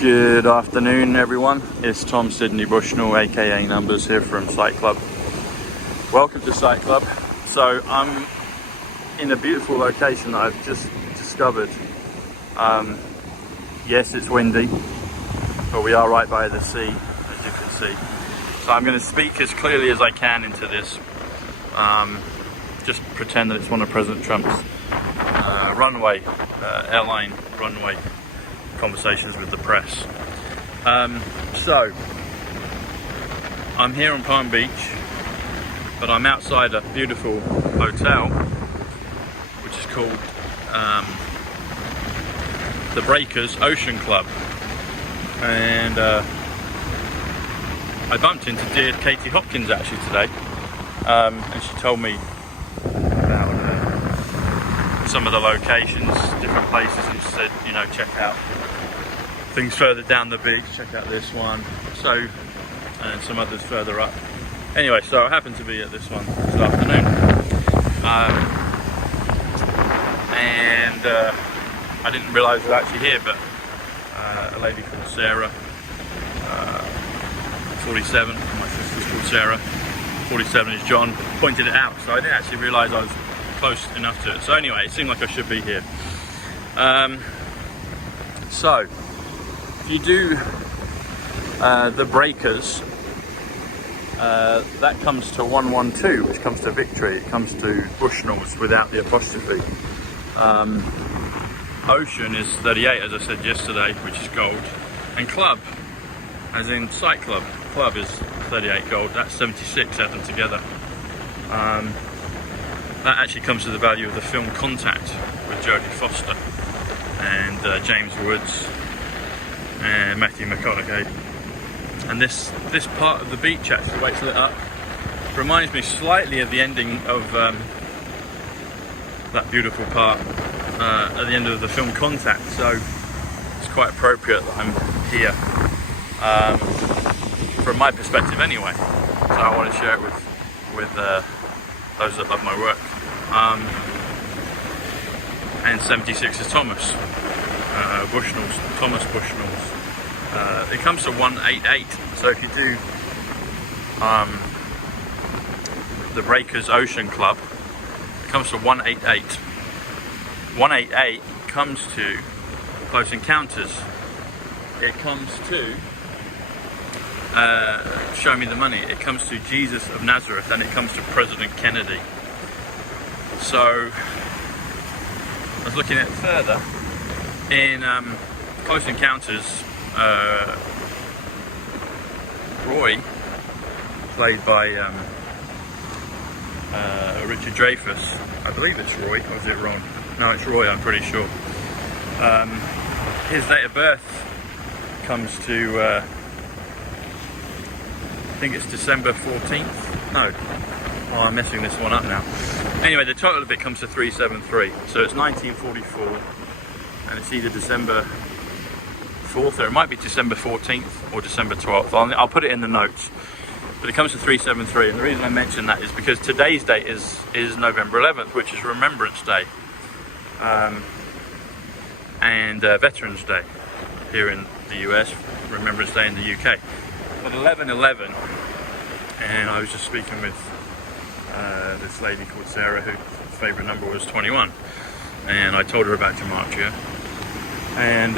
Good afternoon, everyone. It's Tom Sydney Bushnell, aka Numbers, here from Sight Club. Welcome to Sight Club. So I'm in a beautiful location that I've just discovered. Yes, it's windy, but we are right by the sea, as you can see. So I'm going to speak as clearly as I can into this. Just pretend that it's one of President Trump's airline runway conversations with the press. So I'm here on Palm Beach, but I'm outside a beautiful hotel which is called the Breakers Ocean Club, and I bumped into dear Katie Hopkins actually today, and she told me about some of the locations, different places, and she said, you know, check out things further down the beach, check out this one, so, and some others further up. Anyway, so I happened to be at this one this afternoon, and I didn't realise it was actually here, but a lady called Sarah, 47, my sister's called Sarah, 47 is John, pointed it out, so I didn't actually realise I was close enough to it. So anyway, it seemed like I should be here. So if you do the Breakers, that comes to 112, which comes to Victory. It comes to Bushnell's without the apostrophe. Ocean is 38, as I said yesterday, which is gold, and Club, as in Sight Club, Club is 38 gold. That's 76, add them together. That actually comes to the value of the film Contact with Jodie Foster and James Woods and Matthew McConaughey. And this part of the beach actually, wait till it up, reminds me slightly of the ending of that beautiful part at the end of the film Contact. So it's quite appropriate that I'm here, from my perspective anyway. So I want to share it with those that love my work. And 76 is Thomas Bushnell's, Thomas Bushnell's. It comes to 188. So if you do the Breakers Ocean Club, it comes to 188. 188 comes to Close Encounters. It comes to Show Me the Money. It comes to Jesus of Nazareth, and it comes to President Kennedy. So I was looking at it further in Close Encounters. Roy, played by Richard Dreyfus, I believe it's Roy, or is it wrong? No, it's Roy, I'm pretty sure. His date of birth comes to I think it's December 14th. No, oh, I'm messing this one up now. Anyway, the total of it comes to 373. So it's 1944, and it's either December 4th, or it might be December 14th or December 12th. I'll put it in the notes. But it comes to 373, and the reason I mention that is because today's date is November 11th, which is Remembrance Day, and Veterans Day here in the US, Remembrance Day in the UK. But 11/11, and I was just speaking with this lady called Sarah, whose favourite number was 21, and I told her about Gematria, and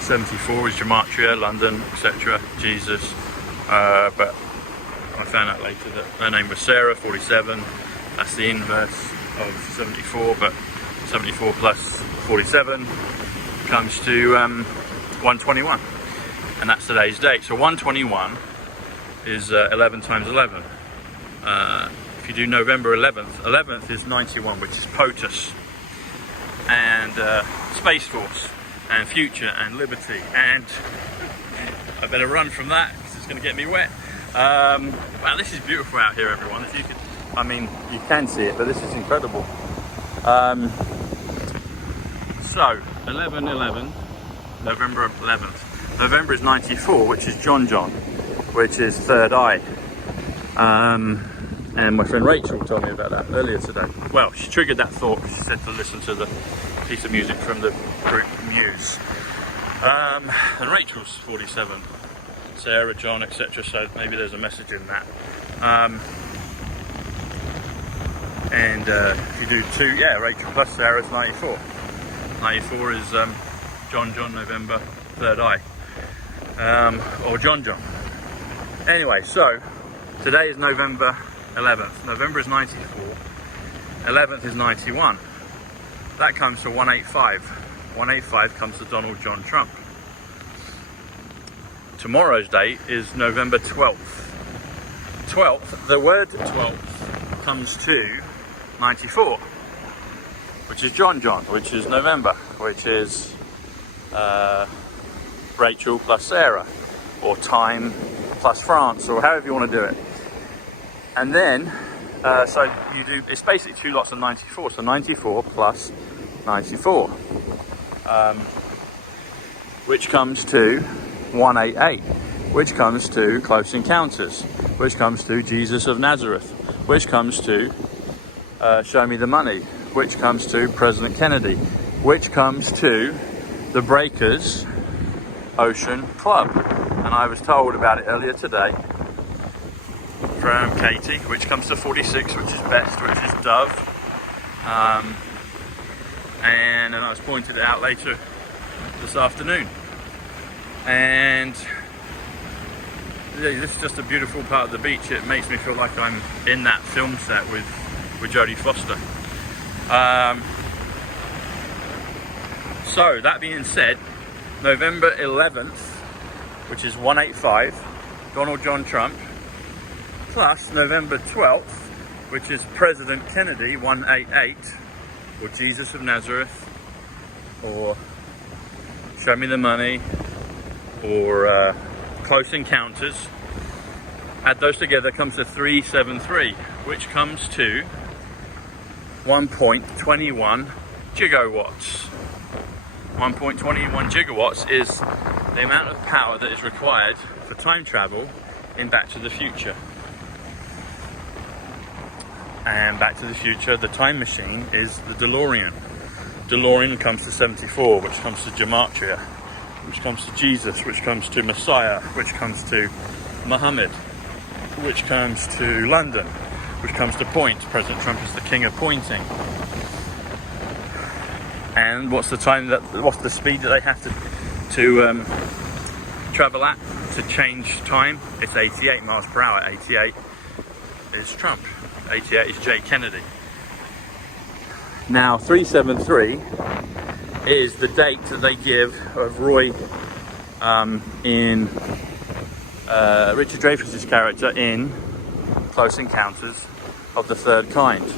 74 is Gematria, London, etc., Jesus, but I found out later that her name was Sarah, 47, that's the inverse of 74, but 74 plus 47 comes to 121, and that's today's date. So 121 is 11 times 11. If you do November 11th is 91, which is POTUS, and Space Force, and Future, and Liberty, and I better run from that because it's going to get me wet. Wow, this is beautiful out here, everyone. If you could, I mean, you can see it, but this is incredible. So 11/11, November 11th. November is 94, which is John, which is Third Eye. And my friend Rachel told me about that earlier today. Well, she triggered that thought. She said to listen to the piece of music from the group Muse. And Rachel's 47. Sarah, John, etc. So maybe there's a message in that. And if you do 2, yeah, Rachel plus Sarah is 94. 94 is John, November, third eye. Or John. Anyway, so today is November 11th. November is 94. 11th is 91. That comes to 185. 185 comes to Donald John Trump. Tomorrow's date is November 12th. 12th, the word 12th comes to 94, which is John, which is November, which is Rachel plus Sarah, or time plus France, or however you want to do it. And then, so you do, it's basically 2 lots of 94, so 94 plus 94, which comes to 188, which comes to Close Encounters, which comes to Jesus of Nazareth, which comes to Show Me the Money, which comes to President Kennedy, which comes to the Breakers Ocean Club. And I was told about it earlier today from Katie, which comes to 46, which is best, which is Dove. And I was pointed out later this afternoon. And this is just a beautiful part of the beach. It makes me feel like I'm in that film set with Jodie Foster. So that being said, November 11th, which is 185, Donald John Trump, plus November 12th, which is President Kennedy, 188, or Jesus of Nazareth, or Show Me the Money, or Close Encounters. Add those together comes to 373, which comes to 1.21 gigawatts. 1.21 gigawatts is the amount of power that is required for time travel in Back to the Future. And Back to the Future, the time machine is the DeLorean. DeLorean comes to 74, which comes to Gematria, which comes to Jesus, which comes to Messiah, which comes to Muhammad, which comes to London, which comes to point. President Trump is the king of pointing. And what's the speed that they have to travel at to change time? It's 88 miles per hour. 88 is Trump. 88 is J. Kennedy. Now 373 is the date that they give of Roy in Richard Dreyfus's character in Close Encounters of the Third Kind.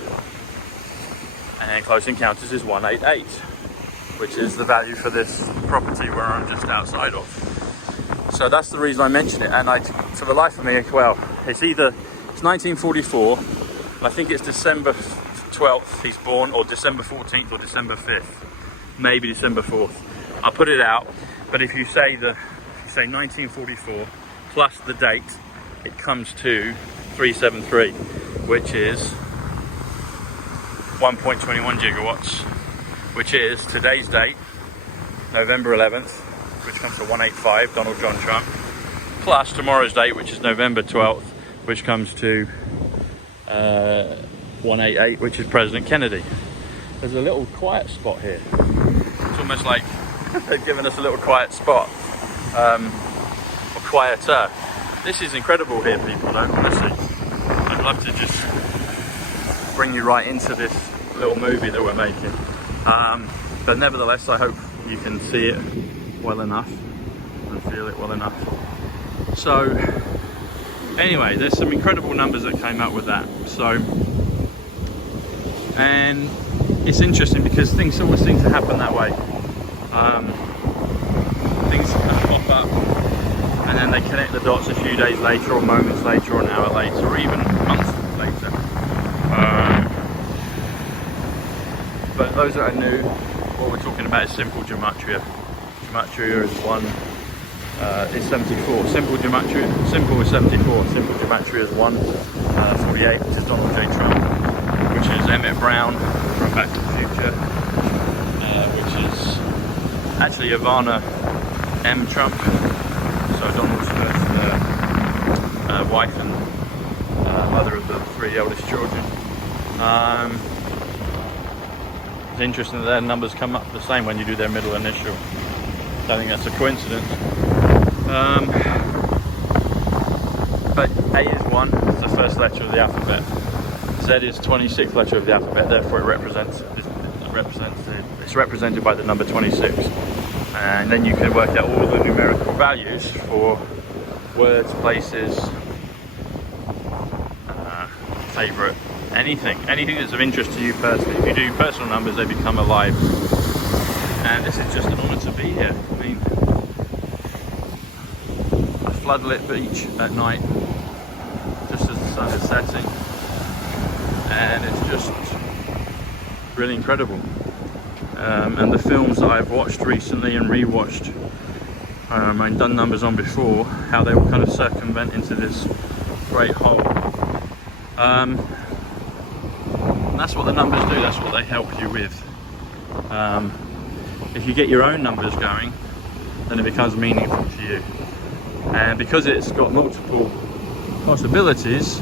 And Close Encounters is 188, which is the value for this property where I'm just outside of. So that's the reason I mention it. And for the life of me, well, it's 1944. I think it's December 12th he's born, or December 14th, or December 5th, maybe December 4th. I'll put it out. But if you say 1944 plus the date, it comes to 373, which is 1.21 gigawatts, which is today's date, November 11th, which comes to 185, Donald John Trump, plus tomorrow's date, which is November 12th, which comes to 188, which is President Kennedy. There's a little quiet spot here. It's almost like they've given us a little quiet spot, or quieter. This is incredible here, people, though, honestly. I'd love to just bring you right into this little movie that we're making. But nevertheless, I hope you can see it well enough and feel it well enough. So, anyway, there's some incredible numbers that came out with that. So, and it's interesting because things always seem to happen that way. Things pop up and then they connect the dots a few days later, or moments later, or an hour later, or even months later. But those that are new, what we're talking about is simple gematria. Gematria is is 74. Simple gematria, simple is 74. Simple gematria is 148, which is Donald J. Trump, which is Emmett Brown from Back to the Future, which is actually Ivana M. Trump, so Donald's first wife and mother of the 3 eldest children. It's interesting that their numbers come up the same when you do their middle initial. Don't think that's a coincidence. But A is 1, it's the first letter of the alphabet. Z is 26th letter of the alphabet, therefore it's represented by the number 26. And then you can work out all the numerical values for words, places, favourite, anything that's of interest to you personally. If you do personal numbers, they become alive. And this is just an honour to be here. I mean, a floodlit beach at night, just as the sun is setting, and it's just really incredible. And the films that I've watched recently and re-watched, and done numbers on before, how they all kind of circumvent into this great hole. And that's what the numbers do, that's what they help you with. If you get your own numbers going, then it becomes meaningful to you. And because it's got multiple possibilities,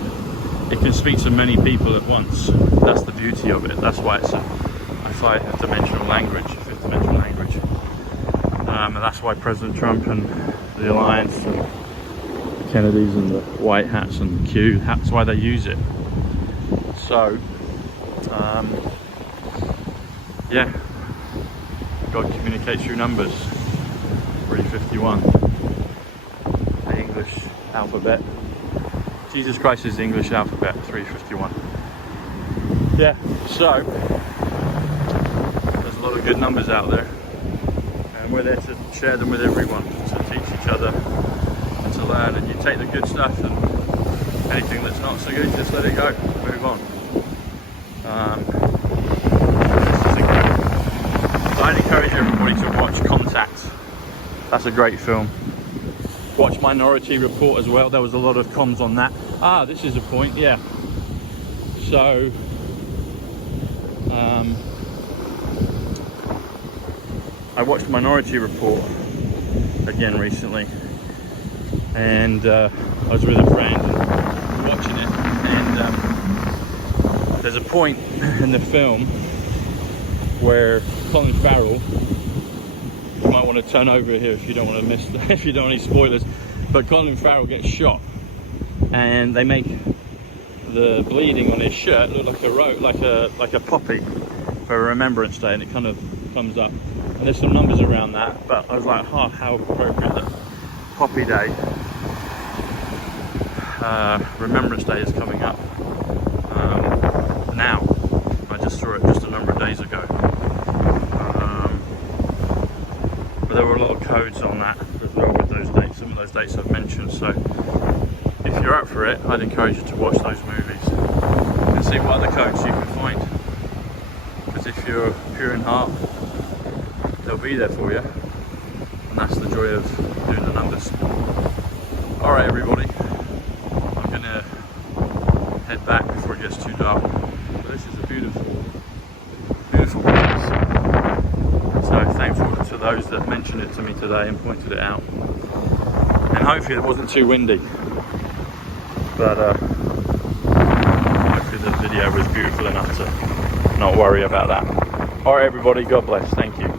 it can speak to many people at once. That's the beauty of it. That's why it's a 5-dimensional language, a 5th-dimensional language. And that's why President Trump and the Alliance and the Kennedys and the White Hats and the Q, that's why they use it. So, yeah, God communicates through numbers. 351. The English alphabet. Jesus Christ is the English alphabet, 351. Yeah, so there's a lot of good numbers out there, and we're there to share them with everyone, to teach each other and to learn. And you take the good stuff, and anything that's not so good, just let it go, move on. This is incredible. So I'd encourage everybody to watch Contact. That's a great film. Watch Minority Report as well. There was a lot of comms on that. Ah, this is a point, yeah. So, I watched Minority Report again recently, and I was with a friend watching it, and there's a point in the film where Colin Farrell, you might want to turn over here if you don't want to miss, if you don't want any spoilers, but Colin Farrell gets shot, and they make the bleeding on his shirt look like a poppy for Remembrance Day, and it kind of comes up. And there's some numbers around that, but I was like, oh, how appropriate that Poppy Day, Remembrance Day is coming up now. I just saw it just a number of days ago. But there were a lot of codes on that as well with those dates, some of those dates I've mentioned. So if you're up for it, I'd encourage you to watch those movies and see what other codes you can find. Because if you're pure in heart, they'll be there for you. And that's the joy of doing the numbers. Alright everybody, I'm going to head back before it gets too dark. But this is a beautiful, beautiful place. So thankful to those that mentioned it to me today and pointed it out. And hopefully it wasn't too windy. But hopefully the video was beautiful enough to not worry about that. Alright everybody, God bless, thank you.